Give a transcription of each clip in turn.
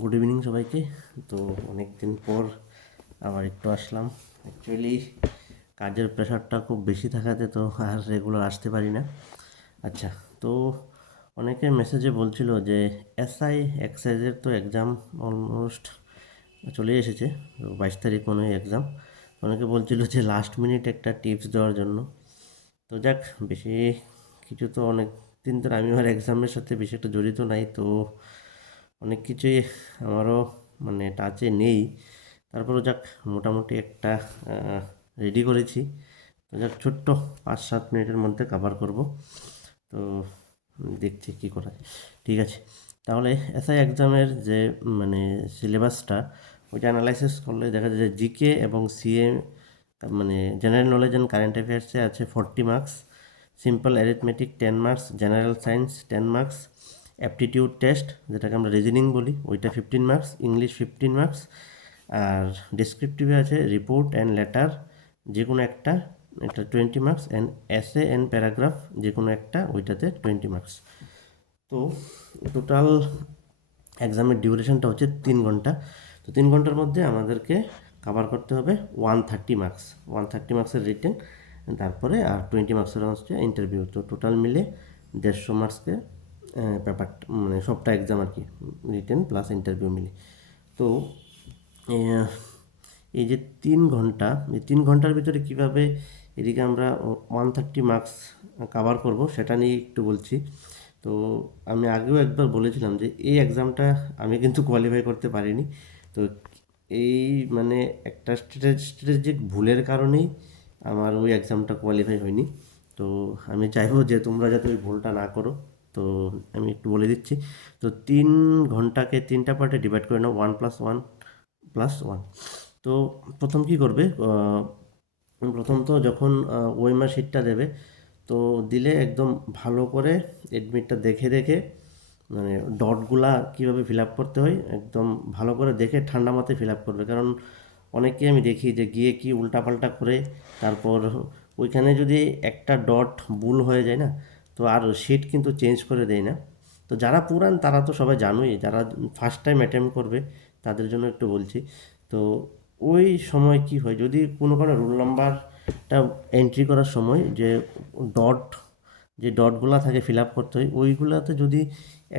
Good evening সবাইকে। তো অনেক দিন পর আবার একটু আসলাম। অ্যাকচুয়ালি কাজের প্রেশারটা খুব বেশি থাকাতে তো আর রেগুলার আসতে পারি না। আচ্ছা, তো অনেকে মেসেজে বলছিল যে এসআই এক্সাইজের তো এক্সাম অলমোস্ট চলে এসেছে, তো 22 তারিখ মনে হয় এক্সাম। অনেকে বলছিল যে লাস্ট মিনিট একটা টিপস দেওয়ার জন্য। তো যাক, বেশি কিছু তো অনেক দিন ধরে আমি আর এক্সামের সাথে বেশি একটা জড়িত নাই, তো অনেক কিছুই আমারও মানে টাচে নেই। তারপরেও যাক, মোটামুটি একটা রেডি করেছি। তো যাক, ছোট্ট 5-7 মিনিটের মধ্যে কভার করব। তো দেখছি কী করা যায়। ঠিক আছে, তাহলে এসআই এক্সামের যে মানে সিলেবাসটা, ওইটা অ্যানালাইসিস করলে দেখা যায় যে জিকে এবং সিএ মানে জেনারেল নলেজ অ্যান্ড কারেন্ট অ্যাফেয়ার্সে আছে 40 marks, simple arithmetic 10 marks, general science 10 marks, aptitude test যেটাকে আমরা রিজনিং বলি ওইটা 15 মার্কস, ইংলিশ 15 মার্কস, আর ডেসক্রিপটিভে আছে রিপোর্ট অ্যান্ড লেটার যে কোনো একটা, এটা 20 মার্কস, অ্যান্ড এসে অ্যান্ড প্যারাগ্রাফ যে কোনো একটা, ওইটাতে 20 মার্কস। তো টোটাল এক্সামের ডিউরেশনটা হচ্ছে 3 ঘন্টা। তো 3 ঘন্টার মধ্যে আমাদেরকে কভার করতে হবে 130 মার্কস, 130 মার্কসের রিটেন, তারপরে আর 20 মার্কসের হচ্ছে ইন্টারভিউ। তো টোটাল মিলে 150 মার্কসকে পেপার মানে সবটা এক্সাম আর কি, রিটেন প্লাস ইন্টারভিউ মিলে। তো আহ, এই যে 3 ঘন্টা, এই 3 ঘন্টার ভিতরে কীভাবে এদিকে আমরা 130 মার্কস কভার করব সেটা নিয়ে একটু বলছি। তো আমি আগেও একবার বলেছিলাম যে এই এক্সামটা আমি কিন্তু কোয়ালিফাই করতে পারিনি। তো এই মানে একটা স্ট্র্যাটেজিক ভুলের কারণেই আমার ওই এক্সামটা কোয়ালিফাই হয়নি। তো আমি চাইবো যে তোমরা যাতে ওই ভুলটা না করো। তো আমি একটু বলে দিচ্ছি। তো 3 ঘন্টাকে 3টা পার্টে ডিভাইড করে নাও, 1+1+1। তো প্রথম কি করবে, প্রথম তো যখন ওএমআর শিটটা দেবে, তো দিলে একদম ভালো করে এডমিটটা দেখে দেখে মানে ডটগুলা কীভাবে ফিল আপ করতে হয় একদম ভালো করে দেখে ঠান্ডা মাথায় ফিল আপ করবে। কারণ অনেককে আমি দেখি যে গিয়ে কি উল্টাপাল্টা করে, তারপর ওইখানে যদি একটা ডট ভুল হয়ে যায় না, তো আর শিট কিন্তু চেঞ্জ করে দেয় না। তো যারা পুরান তারা তো সবাই জানোই, যারা ফার্স্ট টাইম অ্যাটেম্প করবে তাদের জন্য একটু বলছি। তো ওই সময় কি হয়, যদি কোনো কারণে রোল নাম্বারটা এন্ট্রি করার সময় যে ডট যে ডটগুলা থাকে ফিল আপ করতে হয়, ওইগুলাতে যদি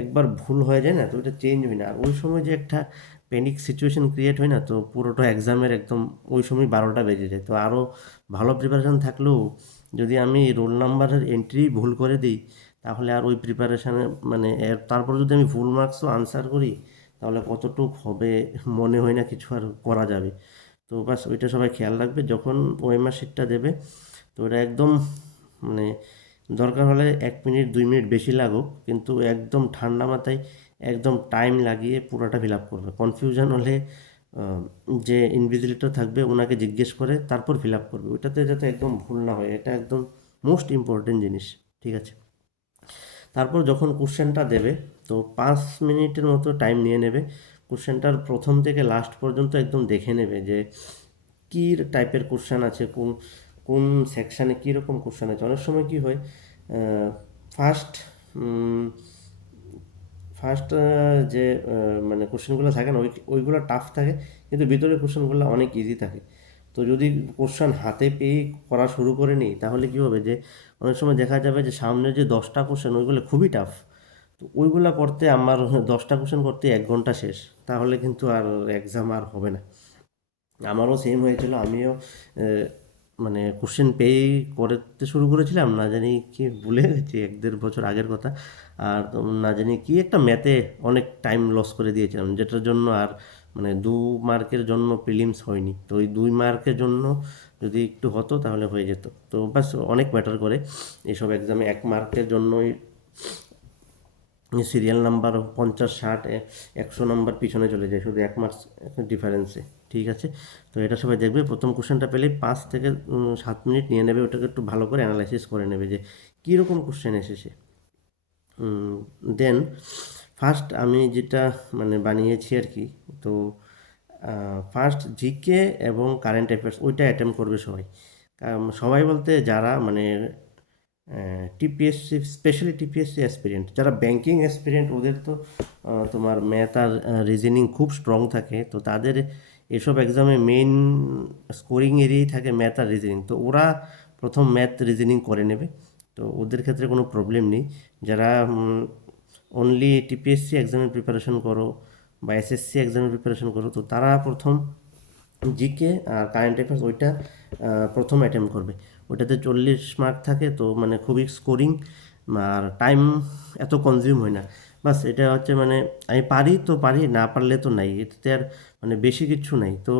একবার ভুল হয়ে যায় না, তো ওইটা চেঞ্জ হয় না। আর ওই সময় যে একটা প্যানিক সিচুয়েশন ক্রিয়েট হয় না, তো পুরোটা এক্সামের একদম ওই সময় 12টা বেজে যায়। তো আরও ভালো প্রিপারেশান থাকলেও যদি আমি রোল নাম্বারের এন্ট্রি ভুল করে দিই, তাহলে আর ওই প্রিপারেশানে মানে তারপর যদি আমি ফুল মার্কসও আনসার করি, তাহলে কতটুক হবে মনে হয় না কিছু আর করা যাবে। তো বাস ওইটা সবাই খেয়াল রাখবে যখন ওএমআর শিটটা দেবে। তো ওটা একদম মানে দরকার হলে 1 মিনিট 2 মিনিট বেশি লাগুক, কিন্তু একদম ঠান্ডা মাথায় একদম টাইম লাগিয়ে পুরোটা ফিল আপ করবে। কনফিউশন হলে যে ইনভিজিলেটর থাকবে ওনাকে জিজ্ঞেস করে তারপর ফিল আপ করবে, ওইটাতে যাতে একদম ভুল না হয়, এটা একদম মোস্ট ইম্পর্টেন্ট জিনিস। ঠিক আছে, তারপর যখন কোশ্চেনটা দেবে, তো 5 মিনিটের মতো টাইম নিয়ে নেবে। কোশ্চেনটার প্রথম থেকে লাস্ট পর্যন্ত একদম দেখে নেবে যে কী টাইপের কোশ্চেন আছে, কোন কোন সেকশানে কীরকম কোশ্চেন আছে। অনেক সময় কী হয়, ফার্স্ট ফার্স্ট যে মানে কোশ্চেনগুলো থাকে না, ওইগুলো টাফ থাকে, কিন্তু ভিতরের কোশ্চেনগুলো অনেক ইজি থাকে। তো যদি কোশ্চেন হাতে পেয়ে করা শুরু করে নিই, তাহলে কী হবে যে অনেক সময় দেখা যাবে যে সামনে যে 10টা কোশ্চেন ওইগুলো খুবই টাফ। তো ওইগুলো করতে আমার 10টা কোশ্চেন করতে 1 ঘন্টা শেষ, তাহলে কিন্তু আর এক্সাম আর হবে না। আমারও সেম হয়েছিল, আমিও মানে কোশ্চেন পেয়েই করতে শুরু করেছিলাম, না জানি কি ভুলে গেছি 1-1.5 বছর আগের কথা। আর না জানি কি একটা ম্যাথে অনেক টাইম লস করে দিয়েছিলাম, যেটার জন্য আর মানে 2 মার্কের জন্য প্রিলিমস হয়নি। তো ওই 2 মার্কের জন্য যদি একটু হতো তাহলে হয়ে যেত। তো বাস অনেক ম্যাটার করে এইসব এক্সামে, 1 মার্কের জন্যই সিরিয়াল নাম্বার 50, 60, 100 নাম্বার পিছনে চলে যায় শুধু 1 মার্কস ডিফারেন্সে। ঠিক আছে, তো এটা সবাই দেখবে। প্রথম কোশ্চেনটা পেলেই 5 থেকে 7 মিনিট নিয়ে নেবে, ওটাকে একটু ভালো করে অ্যানালাইসিস করে নেবে যে কীরকম কোশ্চেন এসেছে। দেন ফার্স্ট আমি যেটা মানে বানিয়েছি আর কি, তো ফার্স্ট জিকে এবং কারেন্ট অ্যাফেয়ার্স ওইটা অ্যাটেম্প করবে সবাই। সবাই বলতে যারা মানে টিপিএসসি, স্পেশালি টিপিএসসি অ্যাসপিরেন্ট, যারা ব্যাংকিং অ্যাসপিরেন্ট ওদের তো তোমার ম্যাথ আর রিজনিং খুব স্ট্রং থাকে, তো তাদের এসব এক্সামে মেইন স্কোরিং এরিয়াই থাকে ম্যাথ আর রিজনিং, তো ওরা প্রথম ম্যাথ রিজনিং করে নেবে, তো ওদের ক্ষেত্রে কোনো প্রবলেম নেই। যারা অনলি টিপিএসসি এক্সামের প্রিপারেশন করো বা এসএসসি এক্সামের প্রিপারেশন করো, তো তারা প্রথম জিকে আর কারেন্ট অ্যাফেয়ার্স ওইটা প্রথম অ্যাটেম্প করবে। ওইটাতে 40 মার্ক থাকে, তো মানে খুবই স্কোরিং আর টাইম এত কনজিউম হয় না। বাস এটা হচ্ছে মানে আমি পারি তো পারি, না পারলে তো নাই, এটাতে আর মানে বেশি কিছু নাই। তো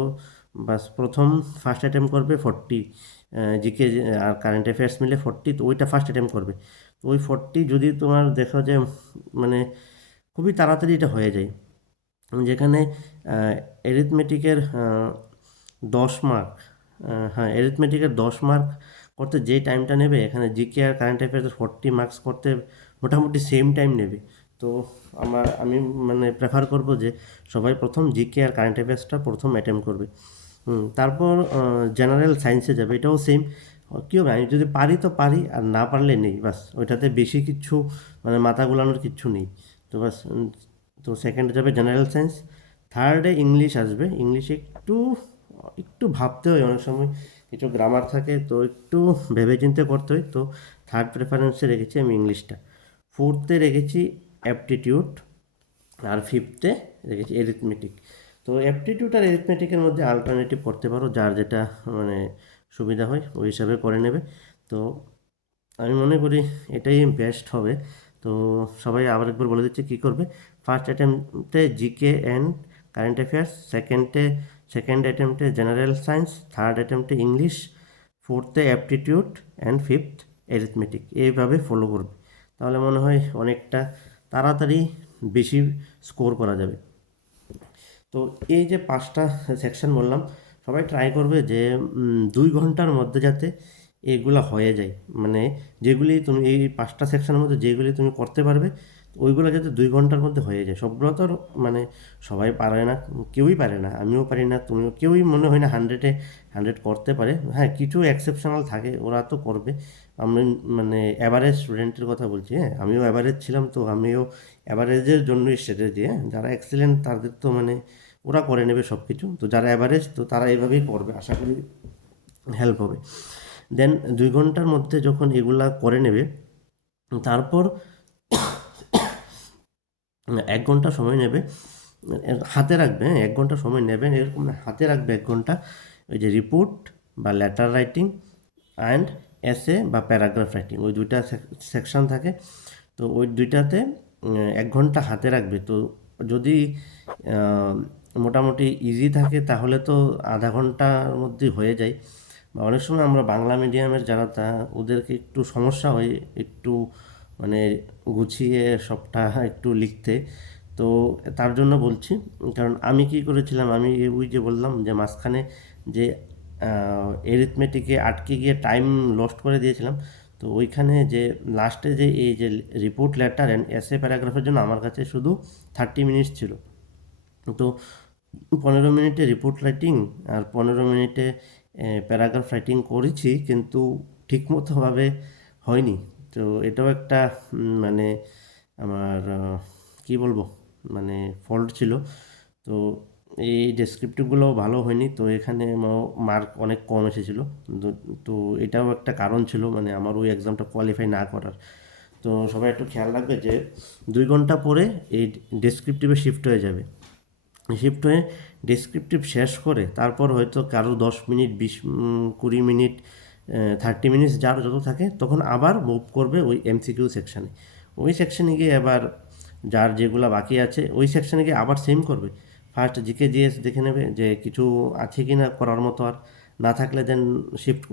বাস প্রথম ফার্স্ট অ্যাটেম্প করবে 40, জিকে আর কারেন্ট অ্যাফেয়ার্স মিলে 40, তো ওইটা ফার্স্ট অ্যাটেম্প করবে। তো ওই 40 যদি তোমার দেখো যে মানে খুবই তাড়াতাড়ি এটা হয়ে যায়, যেখানে অ্যারিথমেটিকের 10 মার্ক, হ্যাঁ অ্যারিথমেটিকের 10 মার্ক করতে যেই টাইমটা নেবে, এখানে জিকে আর কারেন্ট অ্যাফেয়ার্সের 40 মার্কস করতে মোটামুটি সেম টাইম নেবে। তো আমি মানে প্রেফার করব যে সবাই প্রথম জিকে আর কারেন্ট অ্যাফেয়ার্সটা প্রথম অ্যাটেম্প করবে। তারপর জেনারেল সায়েন্সে যাবে, এটাও সেম। কী হবে, আমি যদি পারি তো পারি, আর না পারলে নেই, বাস ওইটাতে বেশি কিচ্ছু মানে মাথা গোলানোর কিচ্ছু নেই। তো বাস তো সেকেন্ডে যাবে জেনারেল সায়েন্স, থার্ডে ইংলিশ আসবে। ইংলিশে একটু একটু ভাবতে হয়, অনেক সময় কিছু গ্রামার থাকে, তো একটু ভেবেচিন্তে করতে হয়, তো থার্ড প্রেফারেন্সে রেখেছি আমি ইংলিশটা। ফোর্থে রেখেছি অ্যাপটিটিউড, আর ফিফথে রেখেছি এরিথমেটিক। তো অ্যাপটিটিউড আর এরিথমেটিকের মধ্যে আলটারনেটিভ করতে পারো, যার যেটা মানে সুবিধা হয় ওই হিসাবে করে নেবে। তো আমি মনে করি এটাই বেস্ট হবে। তো সবাই আবার একবার বলে দিচ্ছি কী করবে। ফার্স্ট অ্যাটেম্পটে GK and current affairs, second অ্যাটেম্পটে জেনারেল সায়েন্স, থার্ড অ্যাটেম্পটে ইংলিশ, ফোর্থে অ্যাপটিটিউড অ্যান্ড ফিফথ অ্যারিথমেটিক, এইভাবে ফলো করবে। তাহলে মনে হয় অনেকটা তাড়াতাড়ি বেশি স্কোর করা যাবে। তো এই যে 5টা সেকশন বললাম, সবাই ট্রাই করবে যে 2 ঘন্টার মধ্যে যাতে এগুলা হয়ে যায়, মানে যেগুলি তুমি এই 5টা সেকশনের মধ্যে যেগুলি তুমি করতে পারবে ওইগুলো যাতে 2 ঘন্টার মধ্যে হয়ে যায়। সবগুলো তো আর মানে সবাই পারে না, কেউই পারে না, আমিও পারি না, তুমিও, কেউই মনে হয় না 100-এ 100 করতে পারে। হ্যাঁ, কিছু এক্সেপশনাল থাকে, ওরা তো করবে। আমি মানে অ্যাভারেজ স্টুডেন্টের কথা বলছি, হ্যাঁ আমিও অ্যাভারেজ ছিলাম, তো আমিও অ্যাভারেজের জন্যই স্ট্র্যাটেজি, হ্যাঁ যারা এক্সেলেন্ট তাদের তো মানে ওরা করে নেবে সব কিছু, তো যারা অ্যাভারেজ তো তারা এভাবেই করবে, আশা করি হেল্প হবে। দেন 2 ঘন্টার মধ্যে যখন এগুলা করে নেবে, তারপর 1 ঘন্টা সময় নেবে, হাতে রাখবে, হ্যাঁ 1 ঘন্টা সময় নেবেন এরকম না, হাতে রাখবে 1 ঘন্টা। ওই যে রিপোর্ট বা লেটার রাইটিং অ্যান্ড এসে বা প্যারাগ্রাফ রাইটিং, ওই দুইটা সেকশন থাকে, তো ওই দুইটাতে 1 ঘন্টা হাতে রাখবে। তো যদি আহ, মোটামুটি ইজি থাকে তাহলে তো আধা ঘন্টার মধ্যেই হয়ে যায়। বা অনেক সময় আমরা বাংলা মিডিয়ামের যারা ওদেরকে একটু সমস্যা হয় একটু মানে গুছিয়ে সবটা একটু লিখতে, তো তার জন্য বলছি। কারণ আমি কি করেছিলাম, আমি ওই যে বললাম যে মাঝখানে যে এরিথমেটিকে আটকে গিয়ে টাইম লস্ট করে দিয়েছিলাম, তো ওইখানে যে লাস্টে যে এই যে রিপোর্ট লেটার অ্যান্ড এসে প্যারাগ্রাফের জন্য আমার কাছে শুধু 30 মিনিট ছিল। তো 15 মিনিটে রিপোর্ট রাইটিং আর 15 মিনিটে প্যারাগ্রাফ রাইটিং করেছি, কিন্তু ঠিকমতোভাবে হয়নি। তো এটাও একটা মানে আমার কি বলবো মানে ফল্ট ছিল। তো এই ডেসক্রিপটিভগুলো ভালো হয়নি, তো এখানে মার্ক অনেক কম এসেছিলো। তো তো এটাও একটা কারণ ছিল মানে আমার ওই এক্সামটা কোয়ালিফাই না করার। তো সবাই একটু খেয়াল রাখবে যে 2 ঘন্টা পরে এই ডেসক্রিপটিভে শিফট হয়ে যাবে, শিফট হয়ে ডেসক্রিপটিভ শেষ করে তারপর হয়তো কারো 10 মিনিট 20 20 মিনিট 30 মিনিটস যার যত থাকে তখন আবার মুভ করবে ওই এমসিকিউ সেকশানে। ওই সেকশানে গিয়ে আবার যার যেগুলো বাকি আছে ওই সেকশানে গিয়ে আবার সেম করবে। ফার্স্ট জিকে জিএস দেখে নেবে যে কিছু আছে কি না করার মতো, আর না থাকলে দেন শিফট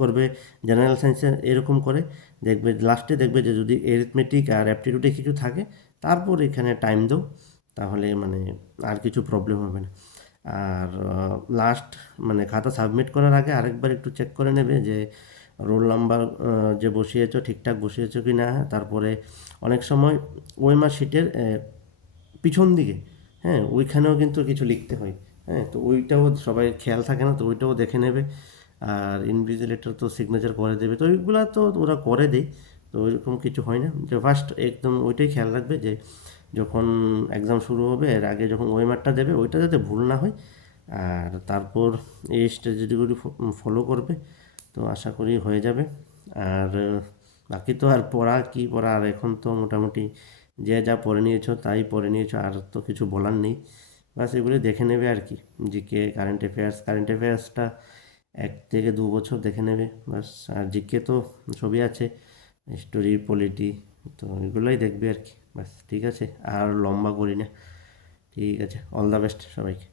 করবে জেনারেল সায়েন্সে, এরকম করে দেখবে লাস্টে দেখবে যে যদি এরিথমেটিক আর অ্যাপটিটিউডে কিছু থাকে তারপর এখানে টাইম দাও, তাহলে মানে আর কিছু প্রবলেম হবে না। আর লাস্ট মানে খাতা সাবমিট করার আগে আরেকবার একটু চেক করে নেবে যে রোল নাম্বার যে বসিয়েছো ঠিকঠাক বসিয়েছো কি না। তারপরে অনেক সময় ওএমআর শিটের পিছন দিকে, হ্যাঁ ওইখানেও কিন্তু কিছু লিখতে হয়, হ্যাঁ তো ওইটাও সবাই খেয়াল থাকে না, তো ওইটাও দেখে নেবে। আর ইনভিজিলেটর তো সিগনেচার করে দেবে, তো ওইগুলো তো ওরা করে দেয়, তো ওইরকম কিছু হয় না। যে ফার্স্ট একদম ওইটাই খেয়াল রাখবে যে যখন এক্সাম শুরু হবে এর আগে যখন ওয়েমারটা দেবে ওইটা যাতে ভুল না হয়, আর তারপর এই স্ট্র্যাটেজিগুলি ফলো করবে, তো আশা করি হয়ে যাবে। আর বাকি তো আর পড়া কি পড়া, আর এখন তো মোটামুটি যে যা পড়ে নিয়েছো তাই পড়ে নিয়েছো, আর তো কিছু বলার নেই। বাস এগুলি দেখে নেবে আর কি, জিকে কারেন্ট অ্যাফেয়ার্সটা 1 থেকে 2 বছর দেখে নেবে বাস। আর জিকে তো সবই আছে, হিস্টোরি, পলিটি, তো এগুলোই দেখবে আর কি। বাস ঠিক আছে, আর লম্বা করি না। ঠিক আছে, অল দ্য বেস্ট সবাইকে।